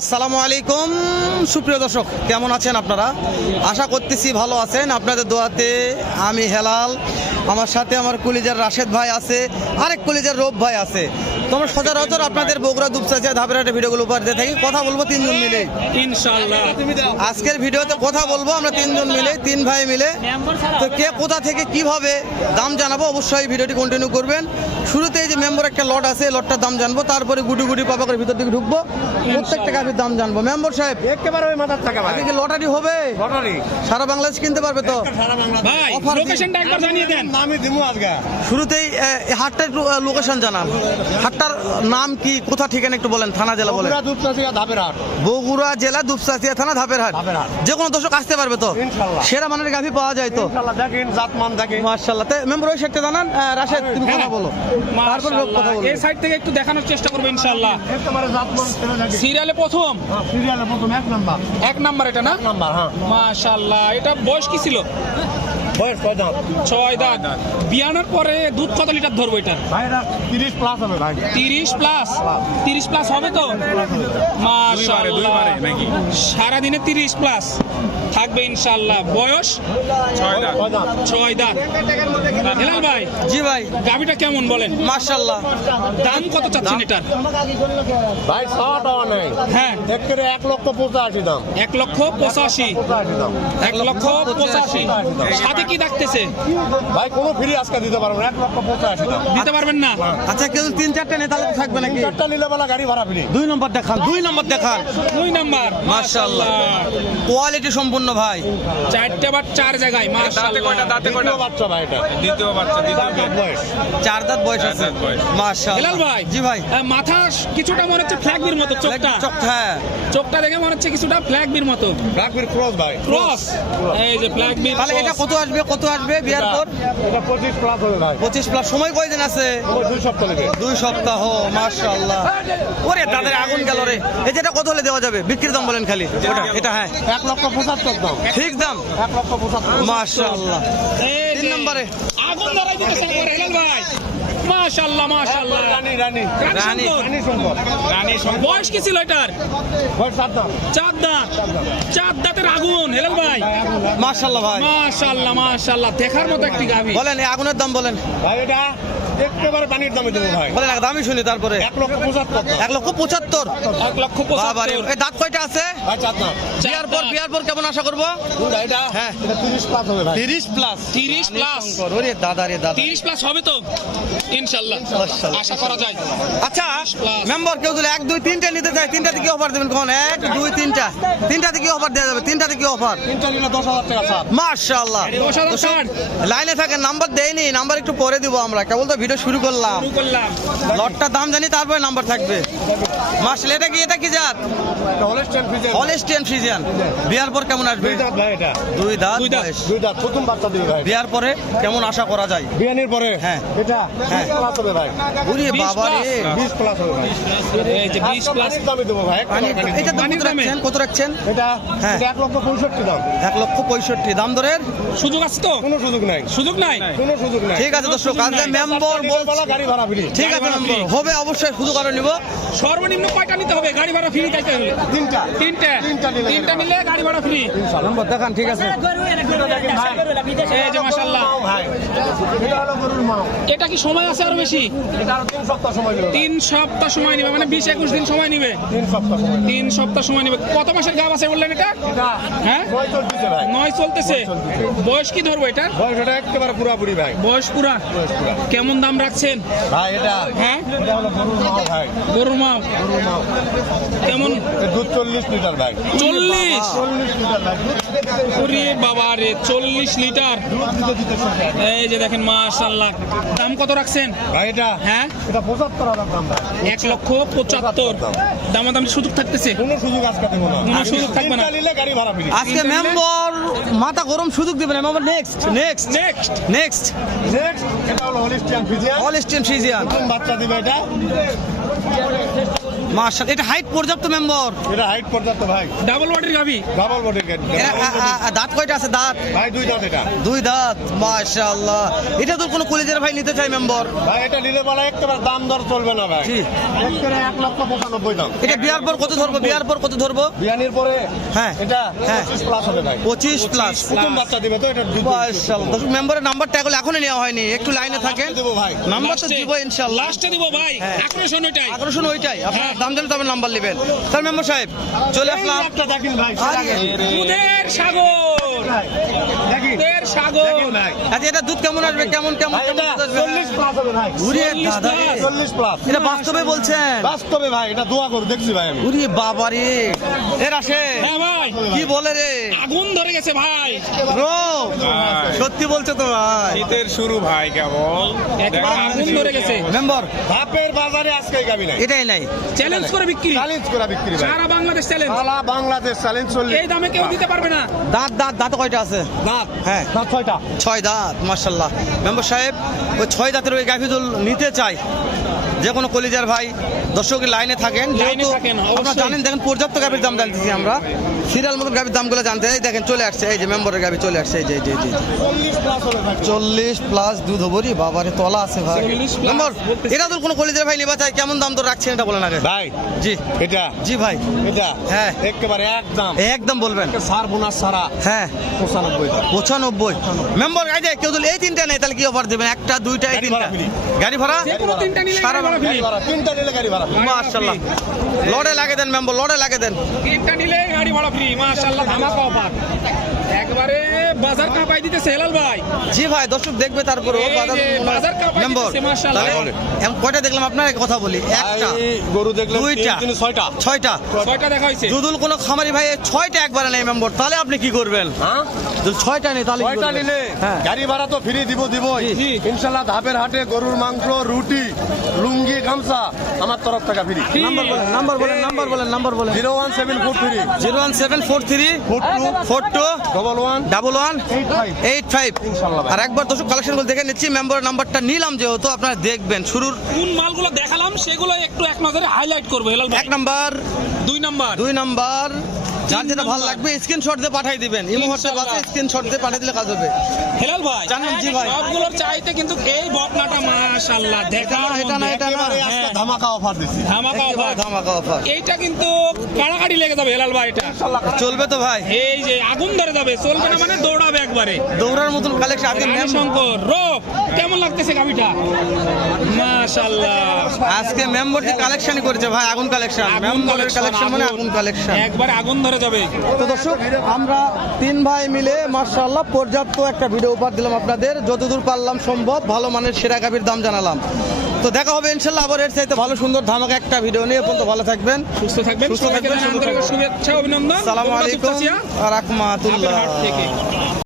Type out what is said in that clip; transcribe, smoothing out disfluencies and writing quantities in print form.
আসসালামু আলাইকুম সুপ্রিয় দর্শক, কেমন আছেন আপনারা? আশা করতেছি ভালো আছেন। আপনাদের দোয়াতে আমি হেলাল, আমার সাথে আমার কলিজার রাশেদ ভাই আছে, আরেক কলিজার রূপ ভাই আছে। তোমরা সচরাচর আপনাদের বগুড়া দুপচাচিয়া ধাপেরহাটে ভিডিওগুলো উপর দিয়ে থাকি, কথা বলবো তিনজন মিলে ইনশাআল্লাহ। আজকের ভিডিওতে কথা বলবো আমরা তিনজন মিলে, তিন ভাই মিলে। তো কে কোথা থেকে কিভাবে দাম জানাবো, অবশ্যই ভিডিওটি কন্টিনিউ করবেন। শুরুতেই যে মেম্বার একটা লট আছে, লটটার দাম জানবো, তারপরে গুটি গুটি পাবা করে ভিতর দিকে ঢুকবো, প্রত্যেকটা গাভীর দাম জানবো। মেম্বার সাহেব একেবারে ওই মাথার টাকা ভাই, কি লটারি হবে? লটারি সারা বাংলাদেশ কিনতে পারবে তো? সারা বাংলাদেশ ভাই অফার দিন। লোকেশনটা একবার জানিয়ে দেন। আমি দিমু আজকে। শুরুতেই হাটটার একটু লোকেশন জানান। হাটটার নাম কি, কোথা ঠিকানা একটু বলেন, থানা জেলা বলেন। বগুড়া দুপচাচিয়া ধাপেরহাট। বগুড়া জেলা দুপচাচিয়া থানা ধাপেরহাট। ধাপেরহাট। যে কোনো দর্শক আসতে পারবে তো? ইনশাআল্লাহ। সেরা মানের গাভী পাওয়া যায় তো? ইনশাআল্লাহ, দেখেন জাতমান দেখেন। মাশাআল্লাহ। তে মেম্বার ওই সেটটা জানান। রাশেদ তুমি কথা বলো, তারপর লোক কথা বলো। এই সাইড থেকে একটু দেখানোর চেষ্টা করবো ইনশাআল্লাহ। একেবারে জাতমান ছেলে দেখেন। সিরিয়ালে প্রথম সিরিয়ালে প্রথম এক নাম্বার। এক নাম্বার এটা না? নাম্বার হ্যাঁ। মাশাআল্লাহ। এটা বয়স কি ছিল? বয়স কয় দাঁত? 6 দাঁত। বিয়ানোর পরে দুধ কত লিটার ধরবো এটা? ভাই এটা 30 প্লাস হবে ভাই। 30 প্লাস। 30 প্লাস হবে তো? মাশাআল্লাহ। সারাদিনে 30 প্লাস থাকবে ইনশাআল্লাহ। বয়স 6 দাঁত। 6 দাঁত। হেলাল ভাই, জি ভাই, গাভিটা কেমন বলেন? মাশাআল্লাহ। দাম কত চাচ্ছেন এটার? ভাই 100 টাকা নেই। হ্যাঁ, একেবারে 1,85,000 দাম। 1,85,000। 1,85,000। সাথে কি ডাকতেছে? ভাই কোনো ফ্রি আজকে দিতে পারবো না, 1,85,000 দাম। দিতে পারবেন না? আচ্ছা, কেউ 3-4টা নেতা লোক থাকবে নাকি? চারটা নিলে বেলা গাড়ি ভাড়া ফ্রি। 2 নম্বর দেখান, 2 নম্বর দেখান। 2 নাম্বার। মাশাআল্লাহ, কোয়ালিটি সম্পূর্ণ ভাই। 4টে বার 4 জায়গায় মাশাআল্লাহ। দ্বিতীয় বাচ্চা ভাই এটা। চার দাঁত বয়স। 4 দাঁত বয়স আছে। মাশাআল্লাহ। হেলাল ভাই, জি ভাই। মাথা কিছুটা মনে হচ্ছে ফ্ল্যাগবির মতো। চোখটা হ্যাঁ, চোখটা দেখে মনে হচ্ছে কিছুটা ফ্ল্যাগবির মতো। ব্ল্যাকবেরি ক্রস ভাই। ক্রস। এই যে ফ্ল্যাগবির। তাহলে এটা কত আসবে, কত আসবে বিয়ার পর? এটা 25 প্লাস হবে ভাই। 25 প্লাস। সময় কয়দিন আছে? 2 সপ্তাহ লাগে। 2 সপ্তাহ। মাশাআল্লাহ। ওরে তাদের আগুন গেল রে। এই যেটা কত হলে দেওয়া যাবে? বিক্রির দাম বলেন খালি। এটা হ্যাঁ 1,75,000 দাম। ঠিক দাম। 1,75,000। মাশাআল্লাহ। এই 3 যে নম্বরে আগুন ধরাই দিতেছে আমার হেলাল ভাই। মাশাআল্লাহ মাশাআল্লাহ। রানী রানী। সম্পদ। রানী সম্পদ। বয়স কি ছিল এটার? বয়স 7 দাম। 4 দাঁত। 4 দাঁতের আগুন হেলাল ভাই। মাশাআল্লাহ ভাই। মাশাআল্লাহ মাশাআল্লাহ। দেখার মতো একটি গাভী। বলেন এই আগুনের দাম বলেন। ভাই এটা একেবারে পানির দামে দেবো ভাই। বলেন এক দামই শুনি তারপরে। 1,75,000 দাম। 1,75,000। 1,75,000। এই দাঁত কয়টা আছে? ভাই 4 দাম। বিয়ার পর কেমন আশা করবো? এটা হ্যাঁ এটা 30 প্লাস হবে ভাই। 30 প্লাস। 30 প্লাস। ওরে দাদা রে দাদা। 30 প্লাস হবে তো ইনশাআল্লাহ, মাশাআল্লাহ। আশা করা যায়। আচ্ছা 30 plus। মেম্বার কেউ যদি 1, 2, 3টা নিতে চায়, 3টাতে কি অফার দেবেন? কোন 1, 2, 3টা? 3টাতে কি অফার দেওয়া যাবে? 3টাতে কি অফার? 3টা নিলে 10,000 টাকা ছাড়। মাশাআল্লাহ। 10,000 ছাড়। লাইনে থাকেন, নাম্বার দেয়নি, নাম্বার একটু পরে দিব আমরা, কেবল তো ভিডিও শুরু করলাম। শুরু করলাম। লটটার দাম জানি, তারপরে নাম্বার থাকবে। মাশাআল্লাহ। এটা কি জাত? এটা হলস্টাইন ফ্রিজিয়ান। Holstein Friesian. বিয়ার পর কেমন আসবে? 2 দাঁত ভাই এটা। 2 দাঁত 2 দাঁত। বয়স। 2 দাঁত প্রথম বাচ্চা দিবে ভাই। বিয়ার পরে কেমন আশা করা যায়? বিয়ানির পরে হ্যাঁ। এটা হ্যাঁ। 20 প্লাস হবে ভাই। ওরে 20 বাবা রে। plus। 20 প্লাস হবে ভাই। এই যে 20 প্লাস। পানির দামে দেবো ভাই। এটা দাম পানির কত দামে? রাখছেন? কত রাখছেন? এটা হ্যাঁ। 1,65,000 দাম। 1,65,000 দাম ধরেন। সুযোগ আছে তো? কোনো সুযোগ নাই। সুযোগ নাই। কোনো সুযোগ নাই। ঠিক আছে দর্শক, আজকে মেম্বার নিলে বেলা গাড়ি ভাড়া ফ্রি। ঠিক আছে গাড়ি ভাড়া মেম্বার free। হবে, অবশ্যই শুধু কারণ নিব। সর্বনিম্ন কয়টা নিতে হবে গাড়ি ভাড়া ফ্রি চাইতে হলে? 3টা। 3টা। তিনটা নিলে 3টা নিলে গাড়ি ভাড়া ফ্রি। নম্বর দেখান। ঠিক আছে। এই যে মাশাআল্লাহ। ভাই এটা হলো গরুর মাও। এটা কি সময় আছে আরো বেশি? এটা আরো 3 সপ্তাহ সময় নেবে। 3 সপ্তাহ সময় নেবে, মানে 20-21 দিন সময় নেবে। 3 সপ্তাহ সময়। 3 সপ্তাহ সময় নেবে। কত মাসের গাব আছে বললেন এটা? এটা হ্যাঁ, 9 চলতেছে ভাই। 9 চলতেছে। বয়স কি ধরবো এটা? বয়স এটা একেবারে পুরাপুরি ভাই। বয়স পুরা। বয়স পুরা। কেমন দাম রাখছেন? ভাই এটা হ্যাঁ, এটা হলো গরুর মাও ভাই। গরুর মাও গরুর মাও। কেমন? এর দুধ 40 লিটার ভাই। 40। 40 লিটার ভাই। ওরে বাবা রে, 40 লিটার। দুধ দিতে শুনছে। এই যে দেখেন মাশাআল্লাহ। দাম কত রাখছেন? ভাই এটা হ্যাঁ, এটা 75,000 দাম ভাই। 1,75,000। দামাদামি সুযোগ থাকতেছে? কোনো সুযোগ আজকে দেবো না। কোনো সুযোগ থাকবে না। 3টা নিলে গাড়ি ভাড়া ফ্রি। আজকে মেম্বার মাথা গরম সুযোগ দিবেন। Member next next. নেক্সট এটা হলো হলিস্টিয়ান ফ্রিজিয়ান। Holstein Friesian. নতুন বাচ্চা দিবে এটা। মাশাআল্লাহ, এটা হাইট পর্যাপ্ত মেম্বার। এটা হাইট পর্যাপ্ত ভাই, ডাবল বডির গাবি। ডাবল বডির গাড়ি দাঁত কয়টা আছে? দাঁত ভাই 2 দাঁত এটা। 2 দাঁত, মাশাআল্লাহ। এটা তো কোনো কলেজের ভাই নিতে চাই মেম্বার, ভাই এটা নিলে বলা একেবারে দাম দর চলবে না ভাই, জি। একেবারে 1,95,000 দাম। এটা বিয়ার পর কত ধরবো? বিয়ার পর কত ধরবো? বিয়ানির পরে হ্যাঁ এটা হ্যাঁ 25 প্লাস হবে ভাই, 25 প্লাস। প্রথম বাচ্চা দিবে তো এটা দুধ মাশাআল্লাহ। দর্শক মেম্বারের নাম্বারটা এগুলো এখনই নেওয়া হয়নি, একটু লাইনে থাকেন। দেবো ভাই। নাম্বার তো দিব ইনশাআল্লাহ। লাস্টে দিব ভাই, হ্যাঁ। আকর্ষণ ওইটাই। আকর্ষণ ওইটাই, আপনার হ্যাঁ। দাম জানলে তবে নাম্বার নেবেন। স্যার মেম্বার সাহেব চলে আসলাম। একটা দেখেন ভাই, আরে, দুধের সাগর, দেখেন দুধের সাগর। দেখেন ভাই, আচ্ছা এটা দুধ কেমন আসবে? কেমন কেমন ভাই কেমন এটা দুধ আসবে? 40 প্লাস হবে ভাই, উরে 40 দাদা রে, plus। 40 প্লাস। এটা বাস্তবে বলছেন? বাস্তবে ভাই, এটা দোয়া করে দেখছি ভাই আমি। উরে বাবা রে, এর আসে হ্যাঁ ভাই, কি বলে রে আগুন ধরে গেছে ভাই। ব্রো, সত্যি বলছো তো ভাই? শীতের শুরু ভাই কেবল একবার আগুন ধরে গেছে। মেম্বার ধাপের বাজারে আজকে এই গাবি নাই, এটাই নাই। চ্যালেঞ্জ করে বিক্রি, চ্যালেঞ্জ করে বিক্রি ভাই, সারা বাংলাদেশ চ্যালেঞ্জ। সারা বাংলাদেশ চ্যালেঞ্জ চলছে। এই দামে কেউ দিতে পারবে না। দাঁত দাঁত দাঁত কয়টা আছে? দাঁত হ্যাঁ দাঁত 6টা। 6 দাঁত, মাশাআল্লাহ। মেম্বার সাহেব ওই 6 দাঁতের ওই গাভী দুল নিতে চাই যে কোনো কলিজার ভাই, দর্শক লাইনে থাকেন। লাইনে যেহেতু থাকেন, আপনারা অবশ্যই। জানেন, দেখেন পর্যাপ্ত গাভীর দাম জানতেছি আমরা, সিরিয়াল মতো গাভীর দামগুলো জানতে। এই দেখেন চলে আসছে, এই যে মেম্বারের গাভী চলে আসছে, এই যে এই যে, এই যে 40 প্লাস হবে ভাই। 40 প্লাস দুধ হবরি, বাবারে তলা আছে ভাই। 40 plus মেম্বার বলতেছি। এটা তো কোনো কলিজার ভাই নিবা চাই, কেমন দাম তো রাখছেন এটা বলেন আগে। ভাই জি এটা জি ভাই, এটা হ্যাঁ। একেবারে একদম একদম বলবেন। সার বোনাস সারা হ্যাঁ 95 95 মেম্বার গাইডে কেউ যদি এই তিনটা নেই তাহলে কি অফার দিবেন? একটা দুইটা এই গাড়ি তিনটা ভাড়া free। গাড়ি ভাড়া যে কোনো তিনটা নিলে সারা গাড়ি ভাড়া গাড়ি free। ভাড়া, 3টা নিলে গাড়ি ভাড়া। মাশাআল্লাহ, লড়ে লাগে দেন মেম্বার, লড়ে লাগে দেন। তিনটা নিলে গাড়ি ভাড়া ফ্রি। মাশাআল্লাহ, ধামাকা অফার। একবারে বাজার কাঁপাই দিতেছে হেলাল ভাই। জি ভাই, দর্শক দেখবে তারপরে এই যে বাজার কাঁপাই মেম্বার দিতেছে, মাশাআল্লাহ। এখন কয়টা দেখলাম আপনার কথা বলি? একটা এই গরু দেখলে দুইটা 6টা। 6টা ছয়টা দেখা হয়েছে। যদুল কোনো খামারি ভাই 6টা একবারে নেই মেম্বার, তাহলে আপনি কি করবেন? হ্যাঁ যদি 6টা নেই তাহলে কি 6টা করবেন? নিলে হ্যাঁ গাড়ি ভাড়া তো ফ্রি দিবই জি। ইনশাআল্লাহ। ধাপের হাটে গরুর মাংস, রুটি, লুঙ্গি, গামছা আমার তরফ থেকে ফ্রি। নাম্বার বলেন, নাম্বার বলেন, নাম্বার বলেন, নাম্বার বলেন। 01743 01743 42 11 11 85 ইনশাআল্লাহ ভাই। আর একবার দর্শক কালেকশন গুলো দেখে নিচ্ছি। মেম্বারের নাম্বারটা নিলাম যেহেতু, আপনারা দেখবেন শুরুর কোন মালগুলো দেখালাম সেগুলো একটু এক নজরে হাইলাইট করবো হেলাল ভাই। 1 নাম্বার 2 নাম্বার, 2 নাম্বার, যার যেটা ভালো নাম্বার। লাগবে স্ক্রিনশট দিয়ে পাঠিয়ে দিবেন। এই মুহূর্তে বাসে ইনশাআল্লাহ। স্ক্রিনশট দিয়ে পাঠিয়ে দিলে কাজ হবে। হেলাল ভাই জানেন, জি ভাই। সবগুলোর চাইতে কিন্তু এই বকনাটা মাশাআল্লাহ দেখার এটা না, এটা না। একেবারে আজকে হ্যাঁ। ধামাকা অফার দিছি। ধামাকা অফার। ধামাকা অফার এইটা কিন্তু কাড়াকাড়ি লেগে যাবে হেলাল ভাই। এটা চলবে তো ভাই, এই যে আগুন ধরে যাবে, চলবে না মানে দৌড়াবে একবারে। দৌড়ার মতন কালেকশন আজকে রানী শঙ্কর রোপ কেমন লাগতেছে গাবিটা? মাশাআল্লাহ, আজকে মেম্বার যে কালেকশন করেছে ভাই, আগুন কালেকশন। আগুন মেম্বারের collection, কালেকশন মানে আগুন কালেকশন। একবারে আগুন ধরে যাবে। তো দর্শক আমরা 3 ভাই মিলে মাশাআল্লাহ পর্যাপ্ত একটা ভিডিও উপহার দিলাম আপনাদের, যতদূর পারলাম সম্ভব ভালো মানের সেরা গাভীর দাম জানালাম। তো দেখা হবে ইনশাআল্লাহ আবার এর চাইতে ভালো সুন্দর ধামাকা একটা ভিডিও নিয়ে। পর্যন্ত ভালো থাকবেন, সুস্থ থাকবেন, সুস্থ সবাইকে থাকবেন, জানাই আন্তরিক শুভেচ্ছা অভিনন্দন। আসসালামু আলাইকুম দুপচাচিয়া, ওয়া রাহমাতুল্লাহ। হাট থেকে।